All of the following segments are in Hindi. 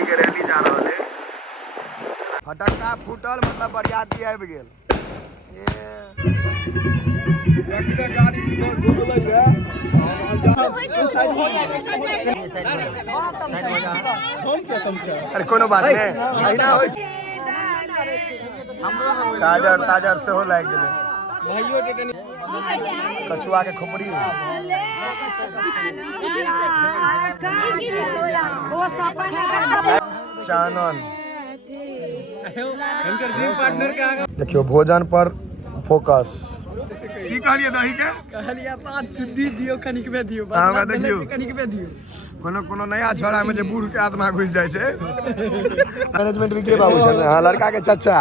जी के रैली जा रहा है। फटक्का फूटल मतलब बरियाती आबि गेल। अरे कोनो बात नहीं, अहिना होइ छै। ताजर ताजर सेहो लागि गेलै। कछुआ के खोपड़ी चानन। देखियो भोजन पर फोकस। की कहलिए दही के? कहलिए पाँच सिद्धि दियो कनिकबे दियो। हां देखियो कनिकबे दियो। कोनो कोनो नया छोरा में जे बूढ़ के आत्मा घुस जाय छै। मैनेजमेंट भी के बाबू छथि? हां लड़का के चचा।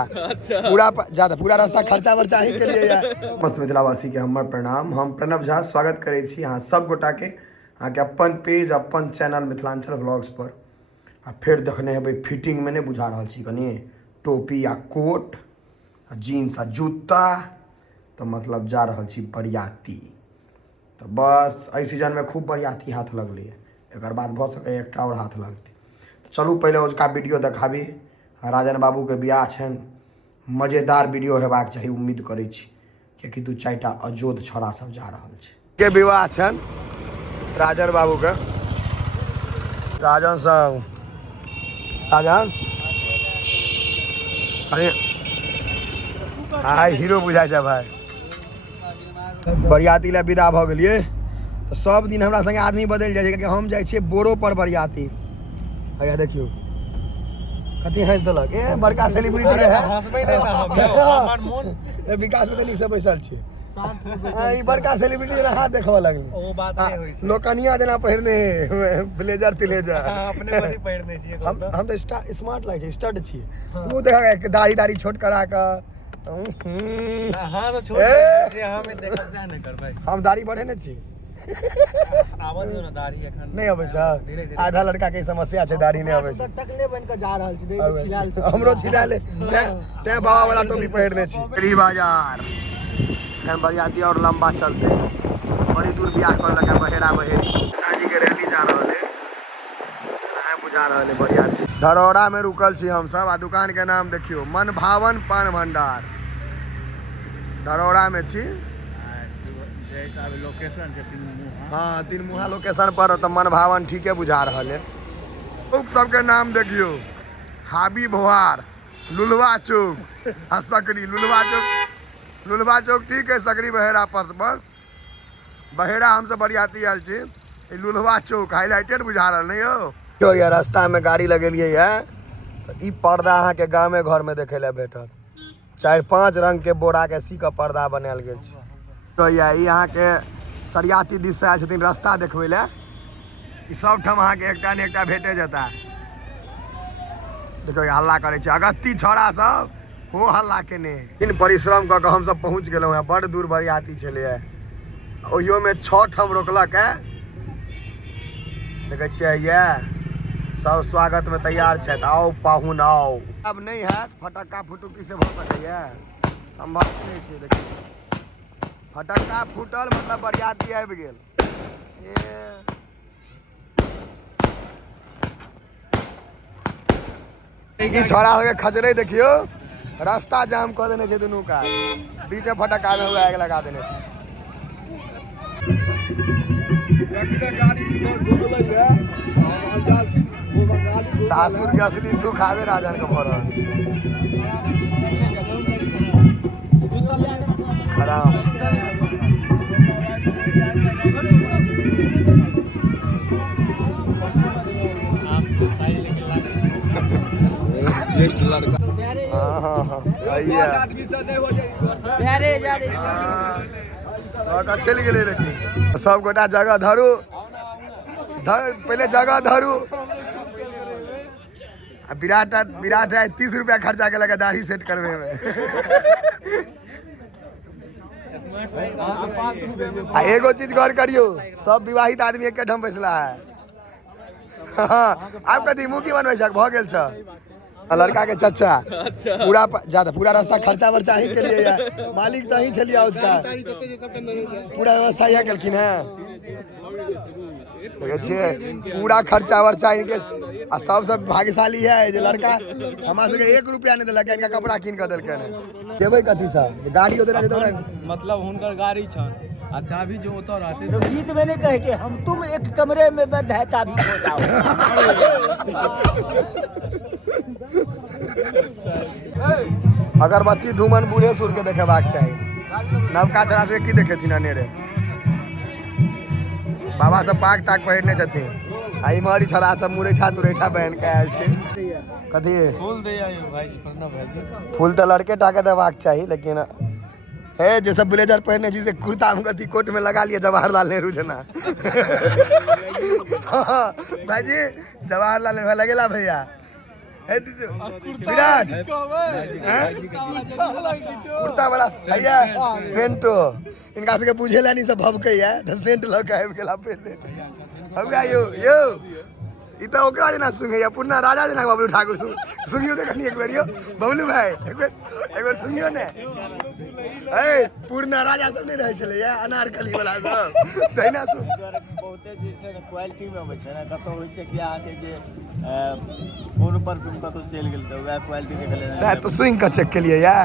पूरा ज्यादा पूरा रास्ता खर्चा वर्चा ही के लिए या। मस्त मिथिलावासी के हमर प्रणाम। हम प्रणव झा स्वागत करे छी अहाँ सब गोटा के अहाँ के अपन पेज अपन चैनल मिथिलांचल व्लॉग्स पर। आ फिर देखने हेबै फिटिंग में नहीं बुझा रहल छी कनी टोपी आ कोट आ जीन्स आ जूता तो मतलब जा रहल छी बरियाती। तो बस एहि सीजन में खूब बरियाती हाथ लगलै है। एक बाद भ सके एकटा और हाथ लगते। तो चलू पहले उसका वीडियो देखाबी। राजन बाबू के बियाह छन, मजेदार वीडियो हेबाक चाहिए उम्मीद करै छी, कियाकि दू चारिटा अजोध छोरा सब जा रहल छै के विवाह छन राजन बाबू के। राजन साहब राजन अरे हीरो बुझाइ छै भाई। बरियाती ला विदा भ गेलिए तो सब दिन हमरा संगे आदमी बदल जाए कि हम जाए छिए बोरो पर बरियाती। हैया देखियो कथी हंस देलक ए बड़का सेलिब्रिटी है। हंसबै नै हमर मोन विकास के नीक से बैसल छी। ई बड़का सेलिब्रिटी ना हाथ देखबा लगली। ओ बात नै होय छै। लोकनिया जेना पहिरने ब्लेजर तिलेजर अपने बड़ी पहिरने छी। हम तो स्मार्ट लागे छै, स्टड छी। तू देख दाढ़ी छोट करा के हां तो छोट जे हमें देखब से नै करबै। हम दाढ़ी बढ़ेने छी। आबै दियो ना दाढ़ी एखन नै अबै छ। आधा लड़का के समस्या छै दाढ़ी नै अबै छै। टकले बन के जा रहल छी देख छिलाल से हमरो छिलाले ते बाबा वाला टोपी पहिरने छी। गरी बाजार एखन बरियाती और लंबा चलते बड़ी दूर बियाह कर लगा बहेरा बहेरी। जी के रैली जा रहल है है बुझा रहल है बरियाती। धरौड़ा में रुकल छी हम सब। आ दुकान के नाम देखियो मन भावन पान भंडार। धरौड़ा में छी लोकेशन के हाँ तीन मुहा लोकेशन पर तो मन भावन ठीके बुझा रहा है। चौक सबके नाम देखियो हाबी भोहार लुलवा चौक आ सकरी। लुलवा चौक ठीक है। सकरी बहेरा पथ पर बहेरा हमसे बरियाती आयल छी। लुलवा चौक हाईलाइटेड बुझा रहा नहीं हो। ये रास्ता में गाड़ी लगेलिए है तो ई पर्दा अहाँ के गाँव में घर में देखे ला भेटत। 4-5 रंग के बोरा के सी का पर्दा बनायल गेल छै। तो यहाँ के सरियाती दिश से आयल छथिन रास्ता देखबै ले। ई सब ठाम अहाँ के एकटा ने एकटा भेटे जेता। देखो हल्ला करे छै अगत्ती छोरा सब हो हल्ला केने। इन परिश्रम क के हम सब पहुंच गेलौ हैं। बड़ दूर बरियाती छले है। ओहियो में 6 ठाम रोकलक है। देखे छियै ये सब स्वागत में तैयार छथि। आओ पाहुन आओ। अब नहीं है फटक्का फुटुकी से भ सकैया संभव नहीं छै। देखिए फटक्का फूटल मतलब बरियाती आबि गेल। ई छोरा के खचरे देखियो रास्ता जाम कर देने छै दुनू का। बीच में फटक्का में हुआ आग लगा देने छै। सासुर के असली सुख आवे राजन के भर रहल छै। खराब चल गए। लेकिन सब गोटा जगह धरू पहले जगह धरू। विराट 30 रुपया खर्चा के लगा दाढ़ी सेट करवे में। एगो चीज गौर करियो सब विवाहित आदमी एक ठाम बैसला है। आप कथी मुँह की बनबै छ भ गेल छ। लड़का के चचा पूरा ज्यादा पूरा रास्ता खर्चा वर्चा ही के लिए है। मालिक तो ही छलिए उसका पूरा व्यवस्था यह केलखिन है। देखे छियै पूरा खर्चा वर्चा इनके आ सबसे भाग्यशाली है जे लड़का हमरा सबके 1 रुपया नहीं देलक इनका कपड़ा कीन के देलकै देबै कथी सा गाड़ी ओतरा जे दौड़ै मतलब हुनकर गाड़ी छन आ चाबी जो उतर आते तो गीत में नहीं कहे छे हम तुम एक कमरे में बंद है चाबी खो जाओ। अगरबत्ती धूमन बूढ़े सुर के देखेबाक चाही नवका छड़ा से की देखेथिन अनेरे बाबा सब पाक ताक पहिरने छथिन आ इमहरी छड़ा सब मुरेठा तुरेठा पहन के आयल छै कथी फूल दे आयो भाईजी प्रणव भाईजी फूल तो लड़के टाके देबाक चाही लेकिन हे जे सब ब्लेजर पहनने छी से कुर्ता हम कथी कोट में लगा लिए जवाहरलाल नेहरू जना भाईजी जवाहरलाल नेहरू लगेला भैया विराट कुर्ता वाला भैया सेंटो इनका सबके बुझेला नहीं सब भभकै है त सेंट लग के आबि गेला पहले हम यो ई त ओकरा जना सुंघैया पुरना राजा जना बबलू ठाकुर सुंघियो त कनी एक बेर यो बबलू भाई एक बेर सुंघियो ने ए पुरना राजा सब नहीं रहे छले या अनारकली वाला सब तैना सुन बहुते जैसे क्वालिटी में होय छै ना कतो होय छै कि आके जे फोन पर तुम कतो चल गेल त वह क्वालिटी देख लेना तो सुंघ के चेक के लिए या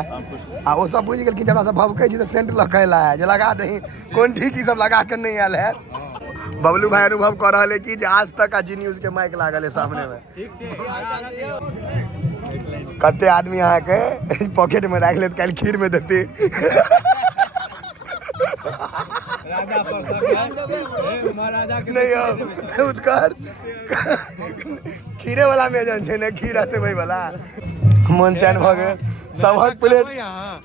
आ ओ सब बुझ गेल कि जरा सब भभकै छी त सेंट लखैला है जे लगा दही कोन ठीक ई सब लगा के नहीं आयल है बबलू भाई अनुभव कर रहा है कि आज तक जी न्यूज के माइक लागल है सामने में कते आदमी यहाँ के पॉकेट में राख ले कल खीर में देते नहीं हो उत्कर्ष खीरे वाला में जन छे ने खीरा से वही वाला मन चैन भ गेल सबहक प्लेट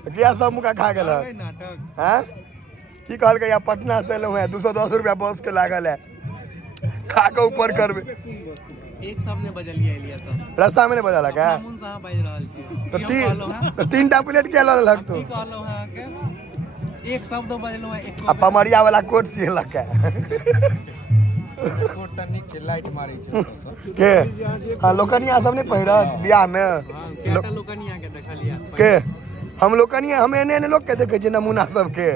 किया सब मुका खा गेल हैं की कहल के या पटना से लो है 210 रुपया बस के लागल है खा के ऊपर करबे एक सामने बजलिया लिया था रास्ता में नहीं बजला क्या मुन साहब बज रहल छी तो तीनटा प्लेट के लग तो की कहलो है के एक शब्द बजलो है एक आ पमरिया वाला कोट सी लगा कोट त नीचे लाइट मारै छै के हां लोकनिया सब नहीं पहिरत बियाह में केटा लोकनिया के देखलिया के हम लोकनिया हम एने लोग के देखे छी नमूना सब के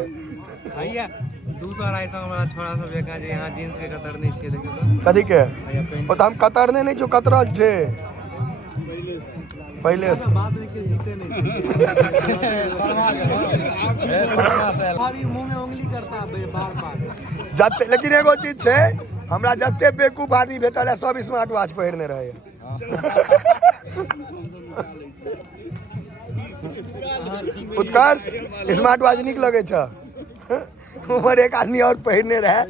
भैया 200-250 हमारा छोरा सब एका जे यहां जींस के कतर नहीं छै देखियो कथी के ओ त हम कतरने नहीं जो कतरल छे पहले से बाद में के जते नहीं अभी मुंह में उंगली करता बार-बार जते लेकिन एगो चीज छे हमरा जते बेवकूफ आदमी भेटल है सब स्मार्ट वॉच पहिरने रहे उत्कर्ष स्मार्ट वॉच निक लगे छ उमर एक आदमी और पहिरने रहे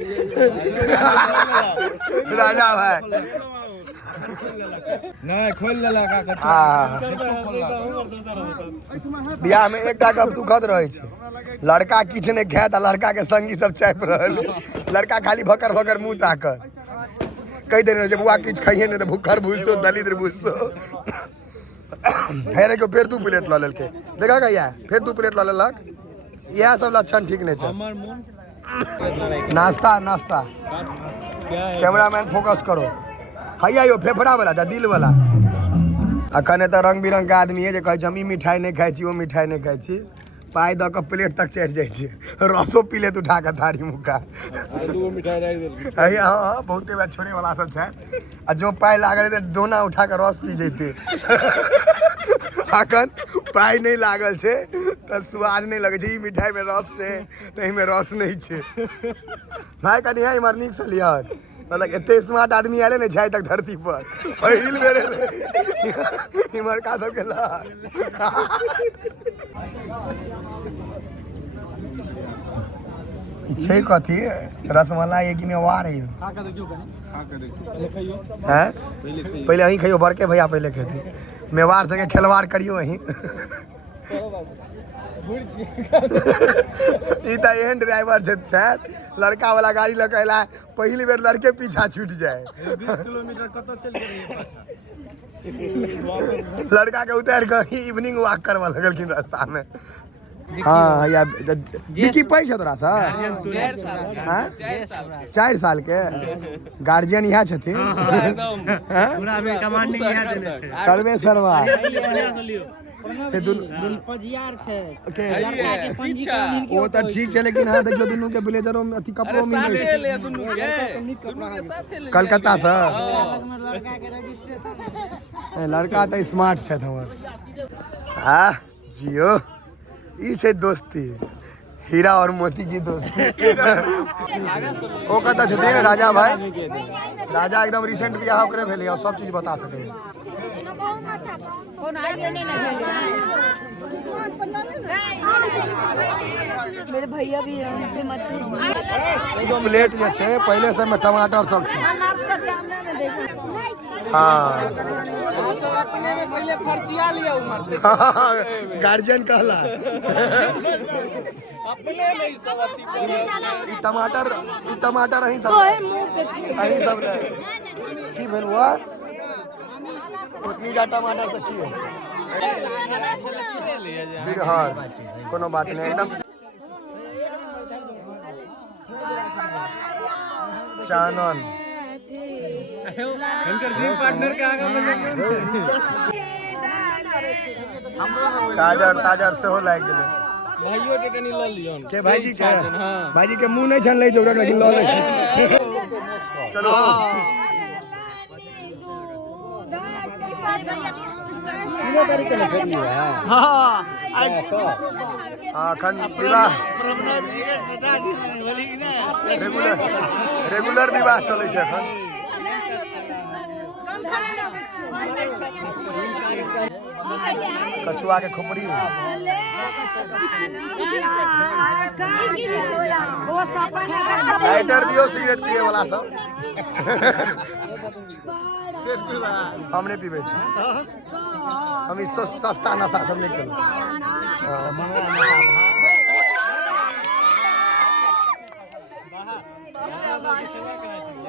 राजा भाई नहीं खोल लेलका बियाह में एकटा गप दुखद रहे छै लड़का किछ ने खाए त लड़का के संगी सब चाप रहल लड़का खाली भकर भकर मुंह ताकत कह देने जे बुआ किछ खाइए ने त भूखर बुझतो दलिद्र बुझतो फेर को फेर 2 प्लेट ल लेलके देखा गया फेर 2 प्लेट ल लेलक यह सब लक्षण ठीक नहीं छै नाश्ता नाश्ता कैमरामैन फोकस करो हैया यो फेफड़ा वाला दिल वाला अखन तो रंग बिरंग के आदमी है जे कहै छै हम ई मिठाई नहीं खाई छी ओ मिठाई नहीं खाई छी पाई द के प्लेट तक चढ़ जाय छै रसो पी लेत उठा के थारी मुका दूगो मिठाई रख देल हैया हां बहुते बार छोड़े वाला सब छै आ जो पाई लागल त दोना उठा के रस पी जैते अखन पाई नहीं लागल छे त स्वाद नहीं लगे छे ई मिठाई में रस छे तही में रस नहीं छे भाई कनी है इमर नीक से लियर मतलब एते स्मार्ट आदमी आले ने छै तक धरती पर पहिल बेर इमर का सब के ला छै कथी रसमलाई है कि मेवार है खा के देखियो पहले खाइयो हैं पहले अहीं खाइयो बड़के भैया पहले खेती मेवार संगे खेलवाड़ करियो अहीं ई त एहन ड्राइवर छै लड़का वाला गाड़ी लगैला पहली बेर लड़के पीछा छूट जाए 20 किलोमीटर कत चल गेलै पाछा लड़का के उतार के इवनिंग वॉक करवा लगलखिन रास्ता में हाँ या बिकी पैसा छ तोरा सा 4 साल के गार्जियन यहाँ छथिन एकदम पूरा में कमांडिंग यहाँ देने छै सर्वे सर्वा से पजियार छे के लड़का के पंजीकरण इनके वो तो ठीक है, लेकिन हाँ देखियो दुनू के ब्लेजरो में अथी कपड़ो मिले कलकत्ता से लड़का के रजिस्ट्रेशन लड़का तो स्मार्ट छे हमर। हाँ जियो ई छे दोस्ती, हीरा और मोती की दोस्ती। ओ कहता छथिन राजा भाई, राजा एकदम रिसेंट बियाह ओकरे भेलै और सब चीज बता सके। मेरे भैया भी हैं, उनसे मत एकदम प्लेट जे छे पहले से में टमाटर सब छे। हाँ पहले खर्चिया लिया उमर गार्जियन कहला अपने नहीं सब ई टमाटर अहीं सब अहीं सब ले की भेल हुआ उतनी जा टमाटर से की सिरहर कोनो बात नहीं एकदम चानन उनकर जींस पार्टनर के आगे में ताजर से हो लाग गेले भाइयों के कनी ल लियन के भाईजी के मुंह नहीं छन ले जोड़ा लेकिन ल ले चलो हाँ खन विवाह रेगुलर विवाह चले छे एखन। कछुआ के खोपड़ी लाइटर दियो सिगरेट पिए वाला सब हम नहीं पीबे छी, हम ई सस्ता नशा सब नहीं करू।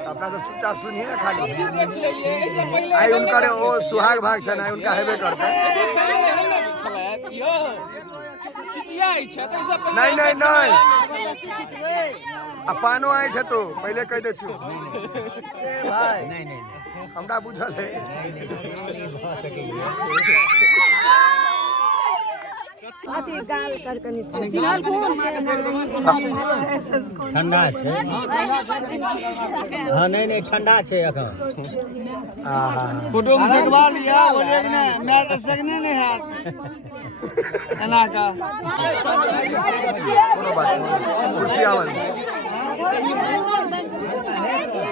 अपना सब चुपचाप सुनिए ना खाली। आई उनका वो सुहाग भाग छे ना उनका हेबे करते। नहीं नहीं नहीं अपानो आई थे तो पहले कह दे छु भाई हमरा बुझल है ठंडा छे हाँ नहीं ठंडा छे एखन कुटुम से कबा लिया बोले कि नहीं मैं तो सकने नहीं है एना का कोनो बात नहीं कुर्सी आवल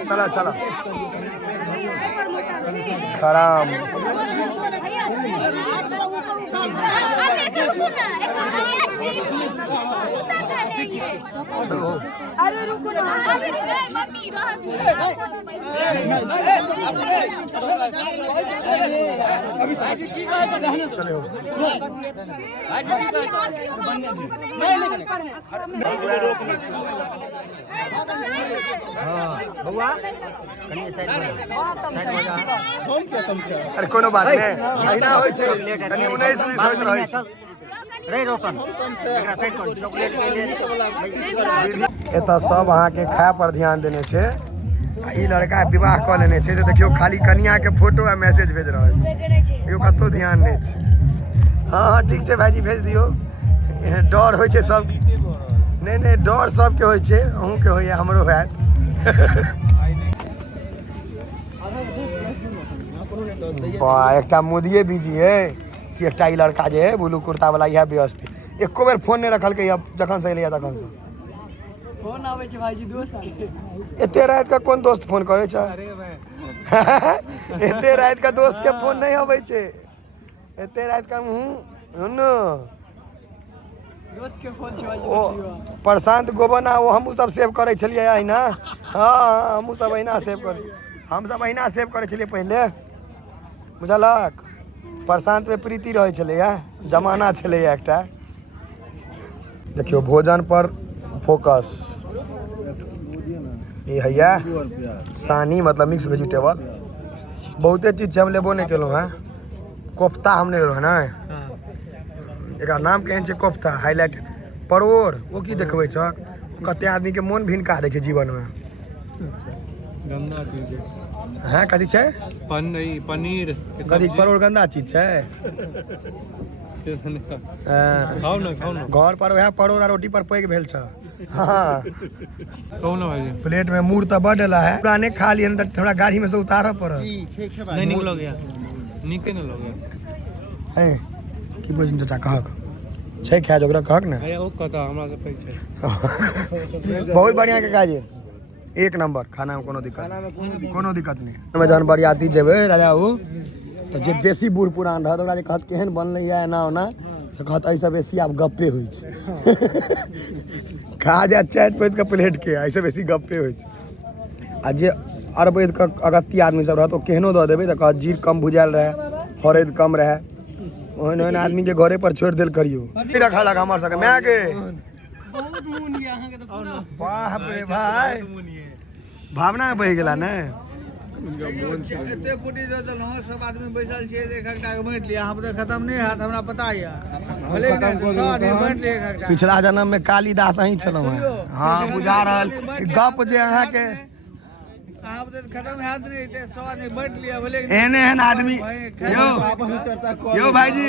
चला चला खराम अरे रुको ना मम्मी चलो अरे कोनो बात नहीं अहिना होय छै कनी 19-20 होइत रहै छै रे रोशन एकरा साइड कर चॉकलेट के लिए एता सब अहाँ के खाय पर ध्यान देने छै। ई लड़का विवाह क लेने छै तो देखियो खाली कन्या के फोटो आ मैसेज भेज रहल छै, यो कतो ध्यान नहीं छै। हां हां ठीक छै भाईजी भेज दियो। डर होय छै सब नहीं नहीं डर सब के होय छै, अहूं के होय हमरो होयत। वाह एकटा मोदिये बिजी है कि एकटा ई लड़का जे है ब्लू कुर्ता वाला यह व्यस्त है। एको बेर फोन नहीं रखल के जखन से एलिया तखन से फोन आवे छै भाईजी दोस्त के एते रात का कौन दोस्त फोन करे छै? एते रात का दोस्त के फोन नहीं आवे छै, एते रात का दोस्त के फोन छै भाईजी ओ प्रशांत गोबना वो हमहू सब सेव करे छलिए अहिना। हाँ हमहू सब अहिना सेव कर हम सब अहिना सेव करे छलिए पहले बुझलक। प्रशांत में प्रीति रहे छले जमाना छले एकटा। देखियो भोजन पर फोकस ये हैया सानी मतलब मिक्स वेजिटेबल बहुते चीज हम लेबो नहीं केलो हैं। कोफ्ता हम नहीं लेलो है ना एक नाम केहन छै कोफ्ता हाईलाइट परोड़ वो की देखबै छक कते आदमी के मोन भिनका दै छै जीवन में। गंदा चीज है कथी छै पनीर कथी परोड़ गंदा चीज छै से खाओ ना घर पर वह परोड़ आ रोटी पर पैक भेल छ हाँ कहू ना भाई प्लेट में मूर तो बढ़ ला है पुराने खा लिए तो थोड़ा गाड़ी में से उतारऽ पड़त नहीं निक लग गया निक नहीं लग गया है की बुझ चाचा कहक छै खा जोकरा कहक ना अरे ओ कहता हमरा से पैक छै बहुत बढ़िया के काज एक नंबर खाना में कोनो दिक्कत नहीं में जहन बरियाती जेबै राजा हो तो जे बेसी बूढ़ पुरान रहत ओकरा जे कहत केहन बनलै या एना ओना तो कहत ऐसा बेसी आब गप्पे होइ छै खा जा चाट पैत के प्लेट के ऐसे बेसी गप्पे होइ छै आ जे अरबैद के अगत्ती आदमी सब रहत ओ केहनो दऽ देबै तऽ कहत जीर कम भुजायल रहे हरैद कम रहे ओहन ओहन आदमी के घरे पर छोड़ देल करियो रखा लगा हमर सबके माय के बहुत मून ये अहाँ के तो पूरा बाप रे भाई भावना में बहि गेला ने एते फुटी जो तो सब आदमी बैसल छियै एक एकटा के बांट लिया हम तो खत्म नहीं हाथ हमरा पता है भले नहीं तो सब आदमी बांट लिया एक एकटा पिछला जन्म में कालिदास अहीं छलहुँ हैं हाँ बुझा रहल गप जे अहाँ के आप तो खत्म हाथ नहीं थे सब आदमी बांट लिया भले एहन एहन आदमी यो भाईजी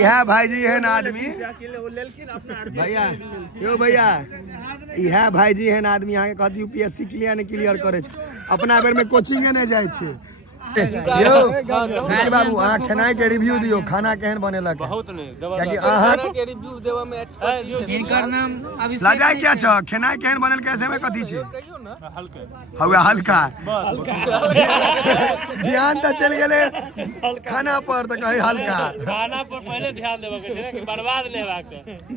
यह भाईजी एहन आदमी भैया यो भैया यह भाईजी एहन आदमी यहाँ के कहत यूपीएससी क्लियर नहीं क्लियर करे छै अपना बेर में कोचिंगे नहीं जाए छै यो बाबू अहाँ खेनाई के रिव्यू दियो खाना केहन बनेलक बहुत नहीं कियाकि अहाँ के रिव्यू देवा में एक्सपर्ट इनकर नाम अभी लजाय क्या छ खेनाई केहन बनल कैसे में कथी छै हल्के हवे हल्का ध्यान तो चल गेले खाना पर तो कहे हल्का खाना पर पहले ध्यान देबे के छै कि बर्बाद नहीं हेबाक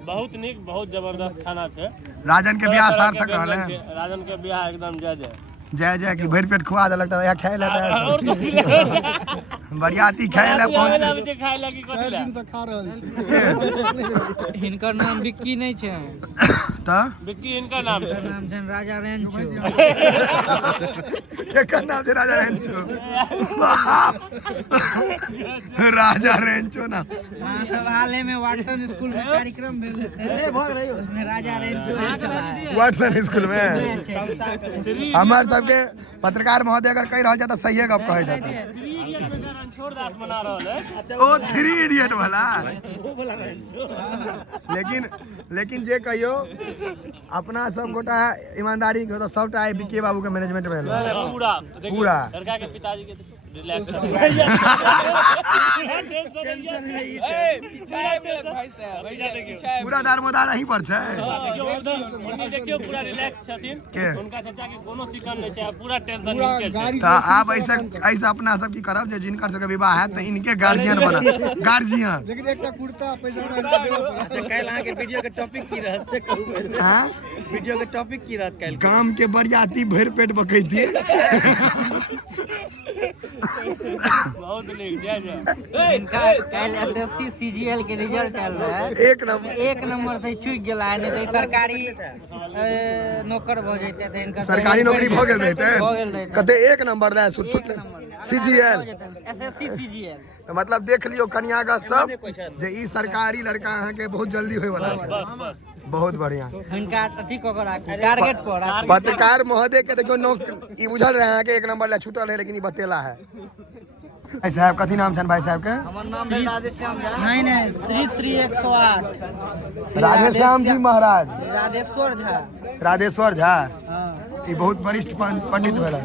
बहुत नीक बहुत जबरदस्त खाना छै राजन के बियाह सार्थक रहल है राजन के बियाह एकदम जय जय की भर पेट खुआ देलक तो खाए लेता है बरियाती खाए ले पहुंच इनकर नाम विक्की नहीं छै त विक्की इनका नाम छै नाम छै राजा रेंचो केकर नाम छै राजा रेंचो राजा रेंचो ना वहाँ सब हाले में वाटसन स्कूल में कार्यक्रम भेल उसमें राजा रेंचो चला है वाटसन स्कूल में हमार सबके पत्रकार महोदय अगर कह रहल जाता सही गप कहे जाता रणछोड़दास बना रहल है ओ 3 इडियट वाला लेकिन जे कहियो अपना सब गोटा ईमानदारी के तो सबटा बीके बाबू के मैनेजमेंट में पूरा लड़का के पिताजी के रिलैक्स पूरा दारमोदार यहीं पर छै देखियो पूरा रिलैक्स छथिन उनका चाचा के कोनो शिकन नहीं छै पूरा टेंशन इनके छै तो आप ऐसा अपना सब की करब जे जिनकर सबके विवाह है तो इनके गार्जियन बना गार्जियन लेकिन एकटा कुर्ता पैसा अच्छा काल अहाँ के वीडियो के टॉपिक की रहत से कहू हां वीडियो के टॉपिक की रहत काल गाम के बरियाती भर पेट बकैती बहुत नीक जय जय इनका काल एसएससी सीजीएल के रिजल्ट आयल रहा एक नंबर से चूक गेला है नहीं तो सरकारी नौकर भ जैते थे इनका सरकारी नौकरी भ गेल रहते कते एक नंबर दे छुट सीजीएल एसएससी सीजीएल मतलब देख लियो कन्या का सब जे ई सरकारी लड़का अहाँ के बहुत जल्दी होय वाला छै बहुत बढ़िया इनका अथी को टारगेट पर पत्रकार महोदय के देखो ई बुझल रहे के एक नंबर ले छूटल है लेकिन ई बतेला है भाई साहब कथी नाम छन भाई साहब के हमर नाम है राधेश्याम झा नहीं श्री 108 राधेश्याम जी महाराज राधेश्वर झा हां ई बहुत वरिष्ठ पंडित भेला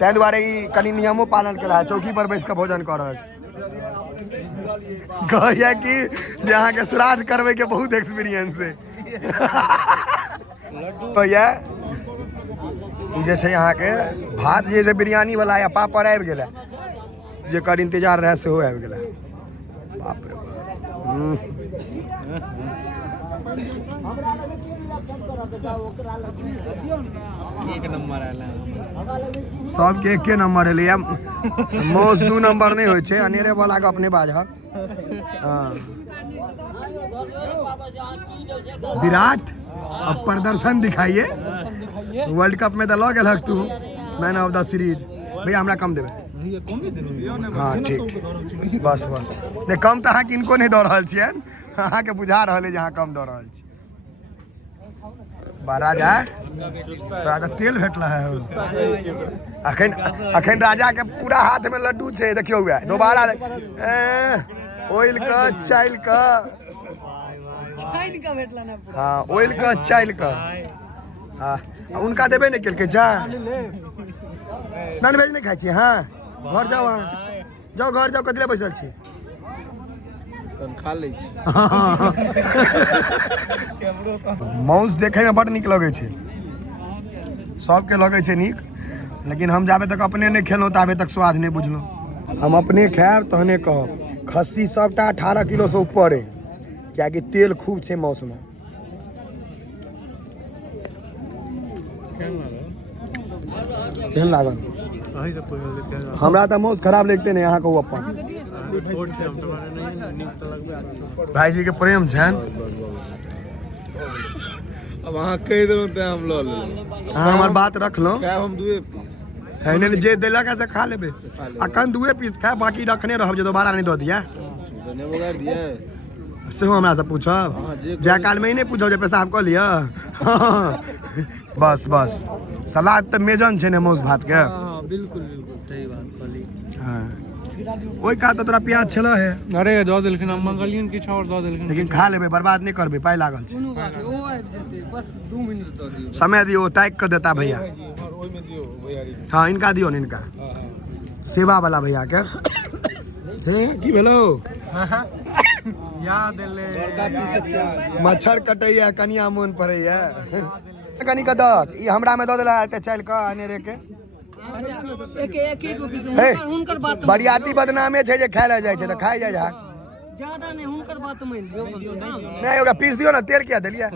तै दुआरे ई कनी नियमो पालन केला चौकी पर बैस के भोजन कर रहल कहैया कि जे अहाँ के श्राद्ध करबै के बहुत एक्सपीरियंस है कहैया ई जे छै अहाँ के भात जे बिरयानी वाला या पापड़ आबि गेला जेकर इंतजार रहे सेहो आबि गेला बाप रे एक नंबर आला सबके एके नंबर एलै मौस 2 नंबर नहीं होइ छै अनेरे वाला के अपने बाज हां विराट अब प्रदर्शन दिखाइए वर्ल्ड कप में तो लऽ गेलक तू मैन ऑफ द सीरीज भैया हमरा कम देबै हाँ ठीक बस नहीं कम तो अहाँ किनको नहीं दऽ रहल छियनि अहाँ के बुझा रहल है जहाँ कम दऽ रहल छी राजा तोरा तऽ तेल भेटला है अखन राजा के पूरा हाथ में लड्डू छै देखियो हुए दोबारा ऑयल का चाइल का हाँ ऑयल का चाइल का हाँ उनका देबे नहीं केलकै जा नॉनवेज नहीं खाई छी हाँ घर जाओ हाँ जाओ घर जाओ कथी बैसल छी खा लै छी मांस देखे में बड़ नीक लगे छै सबके लगे छै नीक लेकिन हम जाबे तक अपने नहीं खेलौं ताबे तक स्वाद नहीं बुझलौं हम अपने खाएब तहने कहब खस्सी सबटा 18 किलो से ऊपर है क्या कि तेल खूब छै मांस में केहन लागल हमरा तो मांस खराब लगते नहीं यहाँ कहू अपन भाई जी के प्रेम छन अब अहाँ कह देलहुँ तऽ हम लऽ लेलहुँ हाँ हमार बात रख लो खाएब हम 2 पीस है जे देलक से खा लेबे अखन 2 पीस खाए बाकी रखने रहब जे दोबारा नहीं दऽ दिया सेहो हमरा से पूछब जाय काल में ही नहीं पूछब जे पेशाब कऽ लिअ बस बस सलाद तो मेजन छै ने मांस भात के बिल्कुल बिल्कुल सही बात कहली हाँ ओई का तो तोरा प्याज छला है अरे दऽ देलखिन हम मंगलियन किछ और दऽ देलखिन लेकिन खा लेबे बर्बाद नहीं करबे पाई लागल छै ओ आबि जेतै बस 2 मिनट दऽ दियौ समय दियो ताक के देता भैया हाँ इनका दियो ने इनका सेवा वाला भैया के हे की भेलो याद एले मच्छर कटैया कनिया मोन पड़ैया कनी का दक ई हमरा में दऽ देला त चल के अनेरे के एक गो पीस हे हुनकर बात बरियाती बदनामे छै जे खाय ले जाय छै त खाय जाय झा ज्यादा नहीं हुनकर बात मान लियो नहीं ओकरा पीस दियो ना तेल क्या देलिए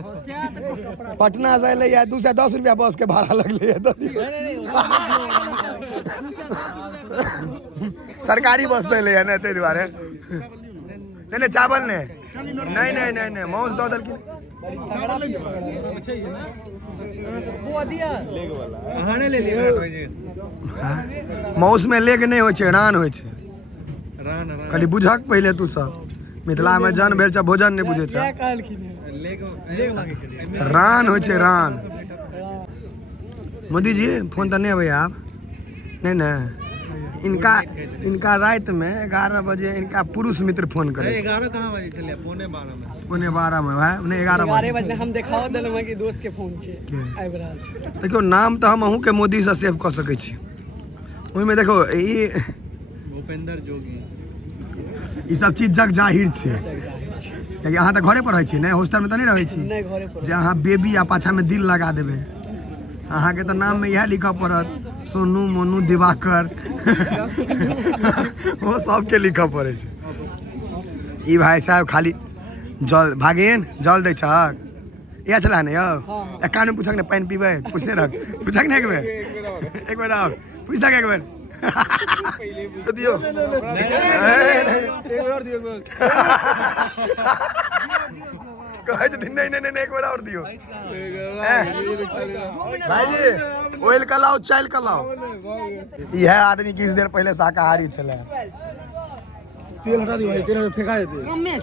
पटना से ले या 210 रुपया बस के भाड़ा लगले सरकारी बस से ले ना ते दुआरे नहीं चावल ने नहीं नहीं नहीं नहीं मांस दऽ देलखिन मांस में लेग नहीं होइ छै रान होइ छै खाली बुझक पहले तू सब मिथिला में जन भेल छ भोजन नहीं बुझे छ रान होइ छै रान मोदी जी फोन तो नहीं भैया आप नहीं ना इनका रात में 11 बजे इनका पुरुष मित्र फोन करे 11 कहां बजे चले 11:12 में 11:12 में भाई नहीं 11 बजे हम देखाओ देलहुँ कि दोस्त के फोन छै आबि रहल छै देखियो नाम तो हम अहूँ के मोदी से सेव कर सके छी ओहि में देखो ई भूपेंद्र जोगी ई सब चीज जग जाहिर छै कियाकि अहाँ तो घरे पर रहै छी ने हॉस्टल में तो नहीं रहै छी नहीं घरे पर जे अहाँ बेबी आ पाछा में दिल लगा देबे अहाँ के तो नाम में यह लिखा पड़त सोनू मोनू दिवाकर वो सबके लिखा पड़े छै ई भाई साहब खाली जल भागिन जल दै छक इएह छला ने यौ एक कान में पूछक ने पानि पीबै पूछने रख पूछक ने एक बेर आओ पूछ तक एक बेर दियो कहै छथिन नहीं नहीं नहीं एक बेर और दियो भाई जी ऑयल का लाओ चाइल का लाओ यह आदमी किस देर पहले शाकाहारी छले तेल हटा दियो भाई तेल फेंका देते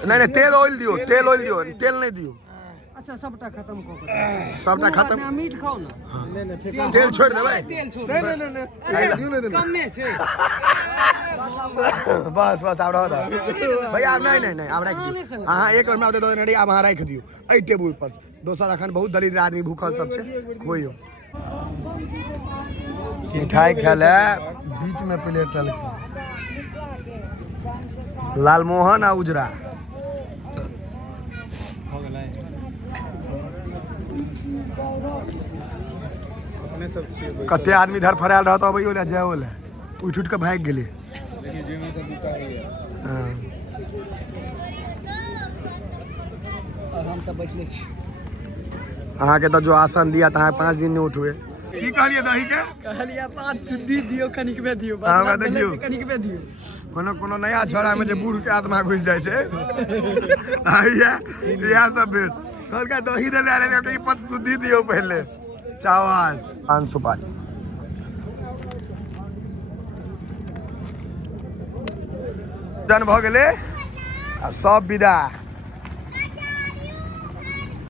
नहीं नहीं तेल ऑयल दियो तेल नहीं दियो अच्छा सबटा खत्म क के सबटा खत्म मीट खाओ ना तेल छोड़ दे भाई नहीं कम में छै बस बस आब रह दो भैया आप नहीं नहीं नहीं आप रख दियो हां एक और में दे दो नडी आप वहां रख दियो ए टेबुल पर दोसर अखन बहुत दलित आदमी भूखल सब छै खोइयो मिठाई खेले बीच में प्लेट रख लालमोहन आ उजरा कते आदमी इधर फराल रहता अबैयो ले जाओ ले उठ उठ के भाग गेले हम सब बैठले छी अहाँ के तो जो आसन दिया था 5 दिन नहीं उठुए की कहलिए दही के कहलिया 5 शुद्धि दियो कनिकबे दियो हां देखियो कनिकबे दियो कोनो नया छोरा में जे बूढ़ के आत्मा घुस जाय छै आइया यह सब भेल कहलका दही दे ले के 5 शुद्धि दियो पहले चावल पान सुपारी जन भ गेले अब सब विदा